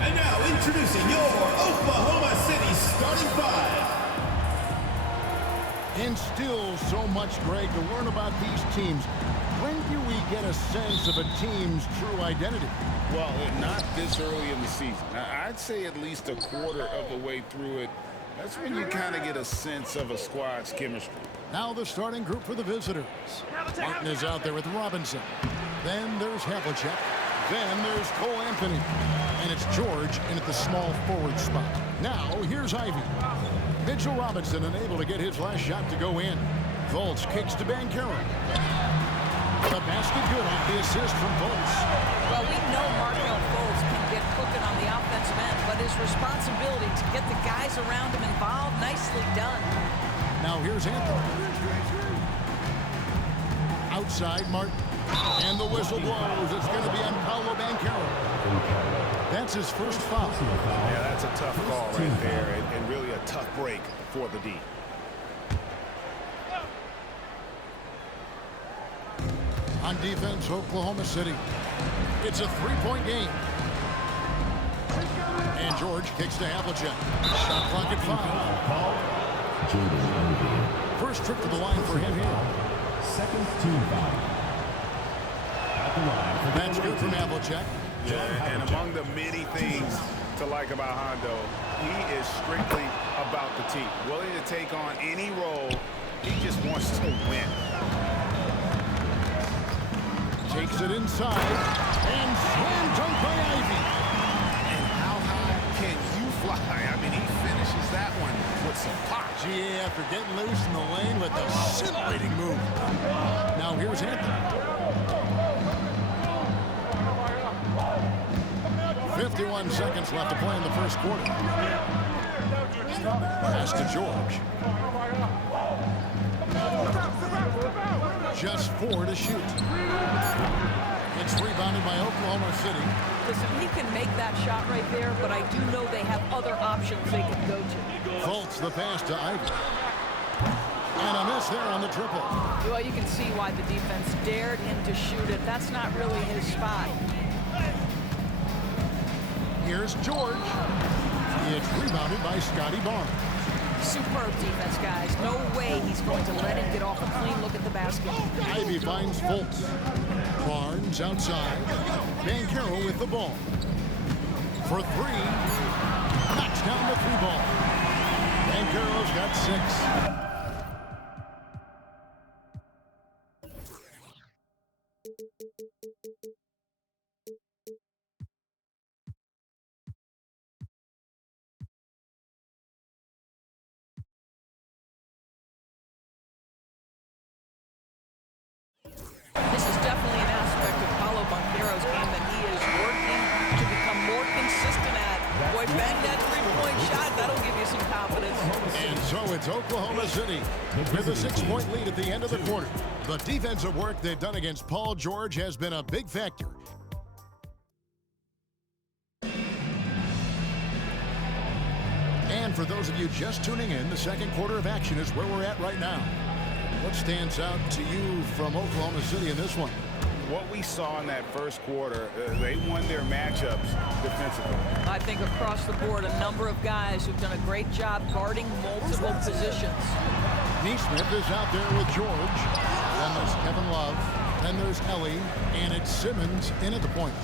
And now introducing your Oklahoma City starting five. And still so much, Greg, to learn about these teams. When do we get a sense of a team's true identity? Well, not this early in the season. I'd say at least a quarter of the way through it. That's when you kind of get a sense of a squad's chemistry. Now the starting group for the visitors. Martin is out there with Robinson. Then there's Havlicek. Then there's Cole Anthony. And it's George in at the small forward spot. Now here's Ivy. Mitchell Robinson unable to get his last shot to go in. Fultz kicks to Banchero. The basket good off the assist from Fultz. Well, we know Markelle Fultz can get cooking on the offensive end, but his responsibility to get the guys around him involved, nicely done. Now here's Anthony. Outside Martin. And the whistle blows. It's going to be on Paolo Banchero. That's his first foul. Yeah, that's a tough call right there, and really a tough break for the D. On defense, Oklahoma City. It's a three-point game. And George kicks to Havlicek. Shot clock at 5. First trip to the line for him here. Second team foul. That's good from Havlicek. Yeah, and among the many things to like about Hondo, he is strictly about the team. Willing to take on any role. He just wants to win. Takes it inside. And slam dunk by Ivy. And how high can you fly? I mean, he finishes that one with some pop. GA after getting loose in the lane with a scintillating move. Now here's Anthony. 51 seconds left to play in the first quarter. Pass to George. Just 4 to shoot. It's rebounded by Oklahoma City. Listen, he can make that shot right there, but I do know they have other options they can go to. Fultz the pass to Ivy. And a miss there on the triple. Well, you can see why the defense dared him to shoot it. That's not really his spot. Here's George. It's rebounded by Scotty Barnes. Superb defense, guys. No way he's going to let him get off a clean look at the basket. Ivy finds Fultz. Barnes outside. Banchero with the ball. For 3. Knocks down the 3 ball. Banchero's got 6. This is definitely an aspect of Paolo Banchero's game that he is working to become more consistent at. Boy, bang that three-point shot. That'll give you some confidence. And so it's Oklahoma City with a 6-point lead at the end of the quarter. The defensive work they've done against Paul George has been a big factor. And for those of you just tuning in, the second quarter of action is where we're at right now. What stands out to you from Oklahoma City in this one? What we saw in that first quarter, they won their matchups defensively. I think across the board, a number of guys who've done a great job guarding multiple positions. Neesmith is out there with George. Then there's Kevin Love. Then there's Ellie. And it's Simmons in at the point.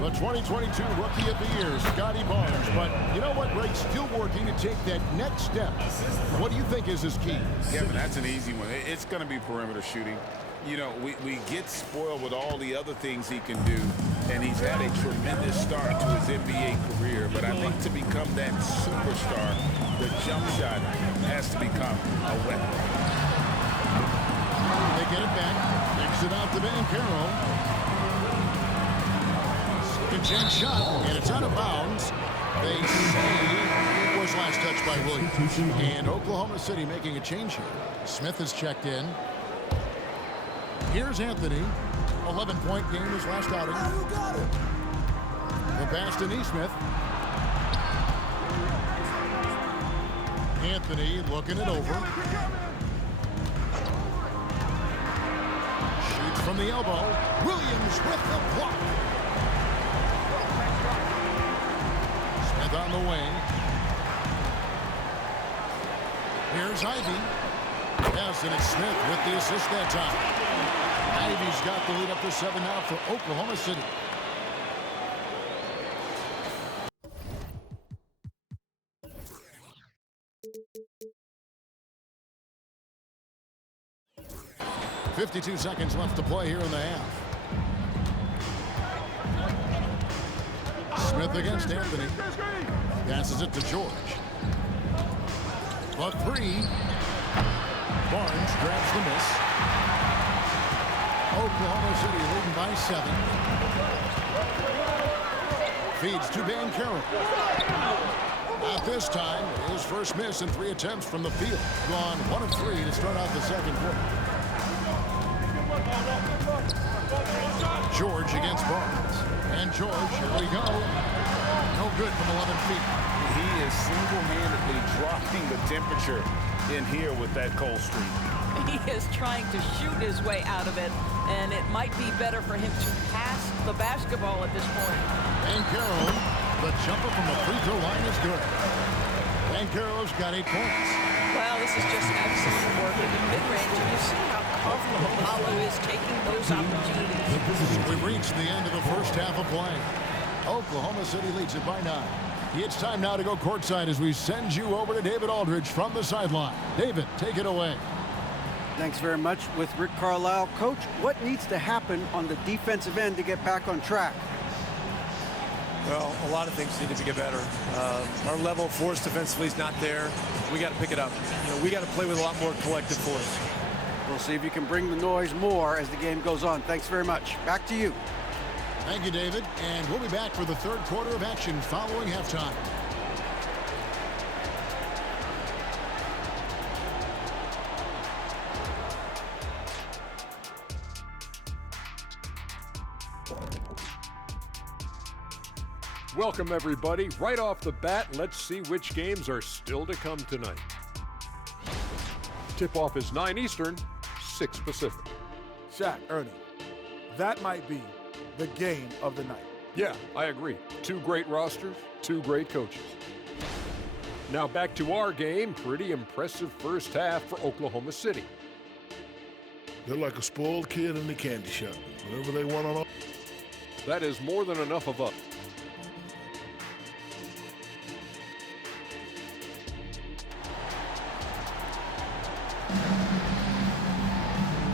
The 2022 Rookie of the Year, Scotty Barnes. But you know what, Ray? Still working to take that next step. What do you think is his key? Yeah, but that's an easy one. It's going to be perimeter shooting. You know, we get spoiled with all the other things he can do, and he's had a tremendous start to his NBA career. But I think to become that superstar, the jump shot has to become a weapon. They get it back. Kicks it out to Banchero. Second chance shot, and it's out of bounds. They say it was last touched by Williams. And Oklahoma City making a change here. Smith is checked in. Here's Anthony. 11-point game his last outing. The pass to Neesmith. Anthony looking it over. Shoots from the elbow. Williams with the block. Smith on the wing. Here's Ivy. Yes, and it's Smith with the assist that time. Ivy's got the lead up to 7 now for Oklahoma City. .52 seconds left to play here in the half. Smith against Anthony. Passes it to George. A three. Barnes grabs the miss. Oklahoma City leading by 7. Feeds to Banchero. Not this time. His first miss in 3 attempts from the field. Gone 1 of 3 to start out the second quarter. George against Barnes. And George, here we go. No good from 11 feet. He is single-handedly dropping the temperature in here with that cold streak. He is trying to shoot his way out of it, and it might be better for him to pass the basketball at this point. Banchero, the jumper from the free throw line is good. Banchero's got 8 points. Well, this is just excellent work in the mid-range, and you see how comfortable Paolo is taking those opportunities. We've reached the end of the first half of play. Oklahoma City leads it by 9. It's time now to go courtside as we send you over to David Aldridge from the sideline. David, take it away. Thanks very much with Rick Carlisle. Coach, what needs to happen on the defensive end to get back on track? Well, a lot of things need to get better. Our level of force defensively is not there. We got to pick it up. We got to play with a lot more collective force. We'll see if you can bring the noise more as the game goes on. Thanks very much. Back to you. Thank you, David. And we'll be back for the third quarter of action following halftime. Welcome, everybody. Right off the bat, let's see which games are still to come tonight. Tip-off is 9 Eastern, 6 Pacific. Shaq, Ernie, that might be the game of the night. Yeah, I agree. 2 great rosters, 2 great coaches. Now back to our game. Pretty impressive first half for Oklahoma City. They're like a spoiled kid in the candy shop. Whatever they want on. That is more than enough of us.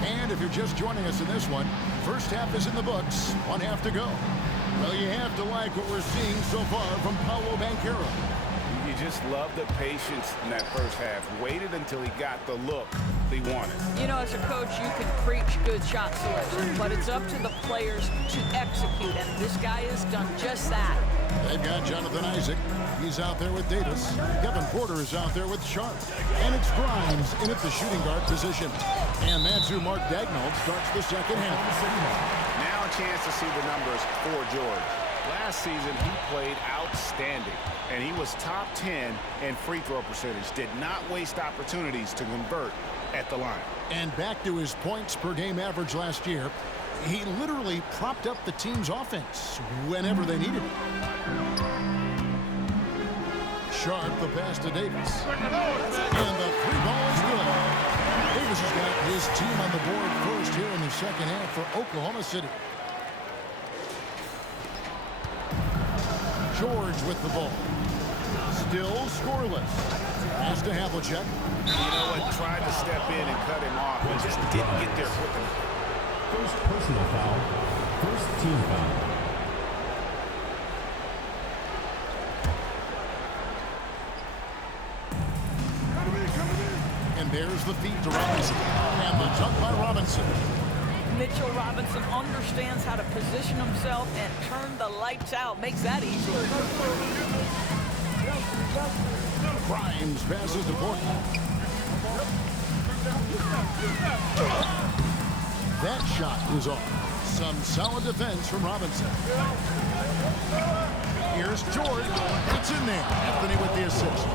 And if you're just joining us in this one, first half is in the books. 1 half to go. Well, you have to like what we're seeing so far from Paolo Banchero. You just love the patience in that first half. Waited until he got the look he wanted. You know, as a coach, you can preach good shot selection, but it's up to the players to execute, and this guy has done just that. They've got Jonathan Isaac. He's out there with Davis. Kevin Porter is out there with Sharp. And it's Grimes in at the shooting guard position. And that's who Mark Daigneault starts the second half. Now a chance to see the numbers for George. Last season, he played outstanding, and he was top 10 in free throw percentage. Did not waste opportunities to convert at the line. And back to his points per game average last year, he literally propped up the team's offense whenever they needed it. Sharp, the pass to Davis. And the 3 ball is good. Davis has got his team on the board first here in the second half for Oklahoma City. George with the ball. Still scoreless. Pass to Havlicek. You know what? Tried to step in and cut him off, but just didn't get there quick enough. First personal foul. First team foul. And there's the feed to Robinson. And the dunk by Robinson. Mitchell Robinson understands how to position himself and turn the lights out. Makes that easy. Grimes passes to Porter. That shot is off. Some solid defense from Robinson. Here's George. It's in there. Anthony with the assist.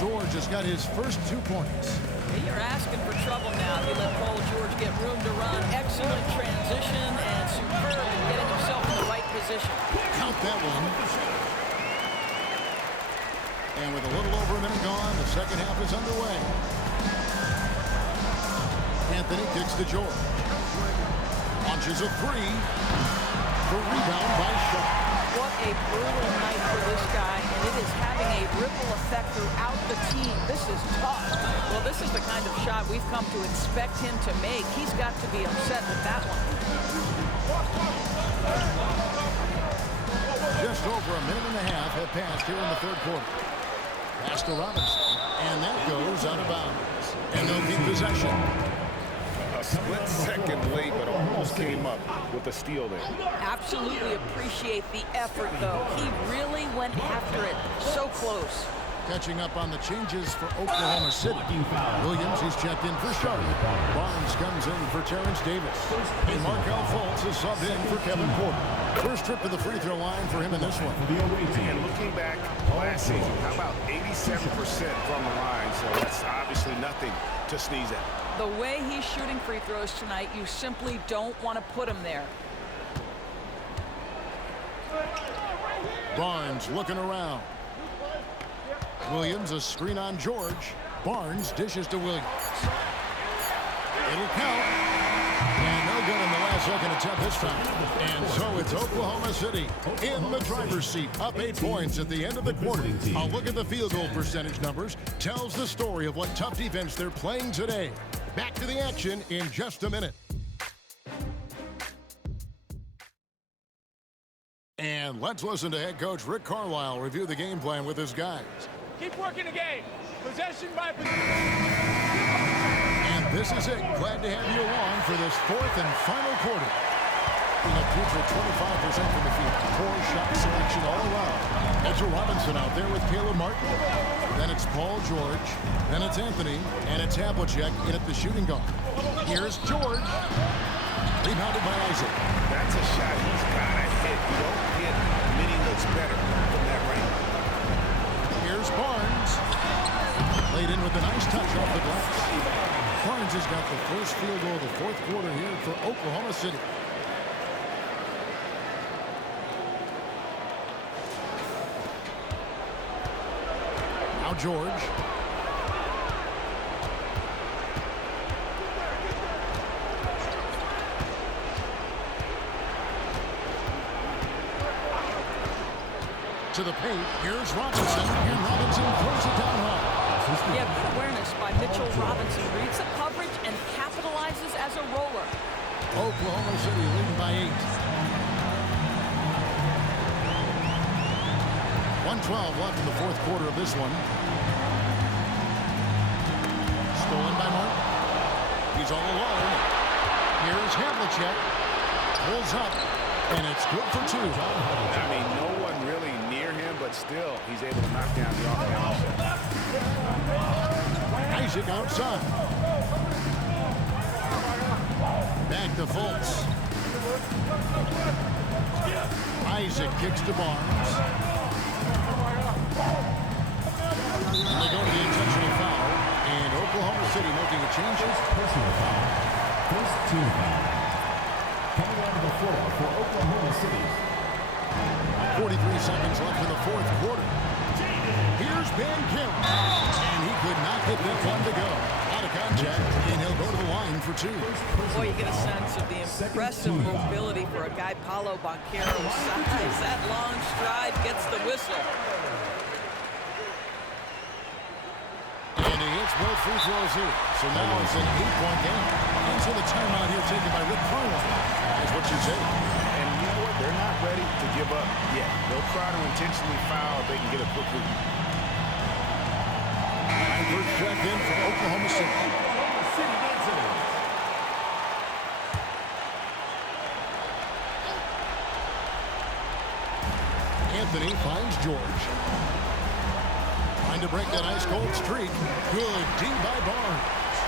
George has got his first 2 points. You're asking for trouble now if you let Paul George get room to run. Excellent transition and superb in getting himself in the right position. Count that one. And with a little over a minute gone, the second half is underway. Anthony kicks to George. Launches a three. The rebound by Shaw. What a brutal night for this guy, and it is having a ripple effect throughout the team. This is tough. Well, this is the kind of shot we've come to expect him to make. He's got to be upset with that one. Just over a minute and a half have passed here in the third quarter. Pass to Robinson, and that goes out of bounds. And they'll keep possession. A split second late, but almost came up with a steal there. Absolutely appreciate the effort, though. He really went after it. So close. Catching up on the changes for Oklahoma City. Williams, he's checked in for Charlotte. Barnes comes in for Terrence Davis. And Markelle Fultz is subbed in for Kevin Porter. First trip to the free throw line for him in this one. And looking back last season, how about 87% from the line? So that's obviously nothing to sneeze at. The way he's shooting free throws tonight, you simply don't want to put him there. Barnes looking around. Williams, a screen on George. Barnes dishes to Williams. It'll count. And no good in the last second attempt this time. And so it's Oklahoma City in the driver's seat, up 8 points at the end of the quarter. A look at the field goal percentage numbers tells the story of what tough defense they're playing today. Back to the action in just a minute. And let's listen to head coach Rick Carlisle review the game plan with his guys. Keep working the game. Possession by possession. And this is it. Glad to have you along for this fourth and final quarter. A future 25% from the field. Poor shot selection all around. Mitchell Robinson out there with Caleb Martin. Then it's Paul George. Then it's Anthony. And it's Havlicek in at the shooting guard. Here's George. Rebounded by Isaac. That's a shot he's got to hit. You don't get many looks better from that range. Here's Barnes. Laid in with a nice touch off the glass. Barnes has got the first field goal of the fourth quarter here for Oklahoma City. Now George. To the paint. Here's Robinson. And Robinson throws it down high. Yeah, good awareness by Mitchell Robinson. Reads the coverage and capitalizes as a roller. Oklahoma City leading by 8. 1:12 left in the fourth quarter of this one. Stolen by Martin. He's all alone. Here's Havlicek. Pulls up. And it's good for 2. I mean, no one really near him, but still, he's able to knock down the offense. Isaac outside. Back to Fultz. Isaac kicks to Barnes. And they go to the intentional foul. And Oklahoma City making a change. Personal foul. First team foul. Coming out of the floor for Oklahoma City. 43 seconds left in the fourth quarter. Here's Ben Kim. And he could not get that one to go. Out of contact, and he'll go to the line for 2. Boy, you get a sense of the impressive mobility for a guy Paolo Banchero's size. That long stride gets the whistle. And he hits both free throws here. So now it's an 8-point game. Into the timeout here taken by Rick Carlisle. That's what you say. And you know what? They're not ready to give up yet. They'll try to intentionally foul if they can get a quick lead. First check in for Oklahoma City. Anthony finds George. Trying to break that ice-cold streak. Good D by Barnes.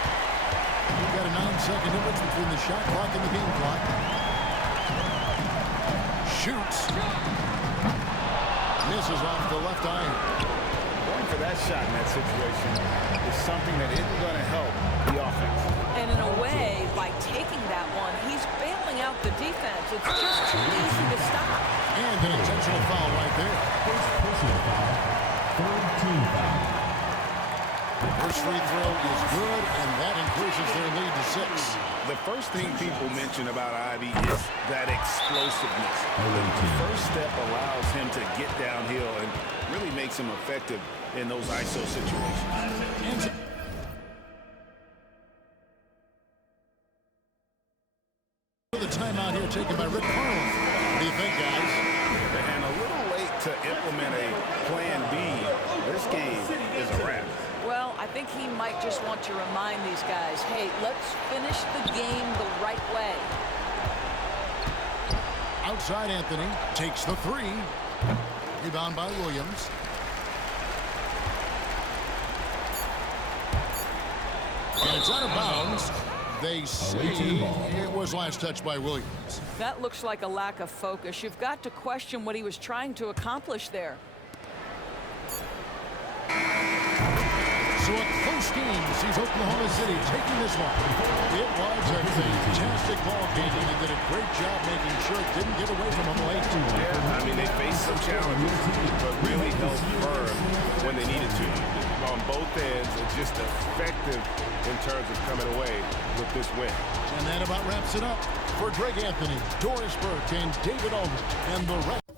We've got a 9-second difference between the shot clock and the game clock. Shoots. Misses off the left iron. Going for that shot in that situation is something that isn't going to help the offense. And in a way, by taking that one, he's bailing out the defense. It's just too easy to stop. And an intentional foul right there. First personal foul. Third team foul. First free throw is good, and that increases their lead to 6. The first thing people mention about Ivy is that explosiveness. The first step allows him to get downhill and really makes him effective in those ISO situations. The timeout here taken by Rick Carlin. What do you think, guys? And a little late to implement a plan B. This game is a wrap. Well, I think he might just want to remind these guys, hey, let's finish the game the right way. Outside Anthony takes the 3. Rebound by Williams. And it's out of bounds. They say it was last touched by Williams. That looks like a lack of focus. You've got to question what he was trying to accomplish there. So a close game sees Oklahoma City taking this one. It was a fantastic ball game, and they did a great job making sure it didn't get away from them late. Yeah, I mean, they faced some challenges, but really held firm when they needed to. On both ends, and just effective in terms of coming away with this win. And that about wraps it up for Greg Anthony, Doris Burke, and David Aldridge, and the rest.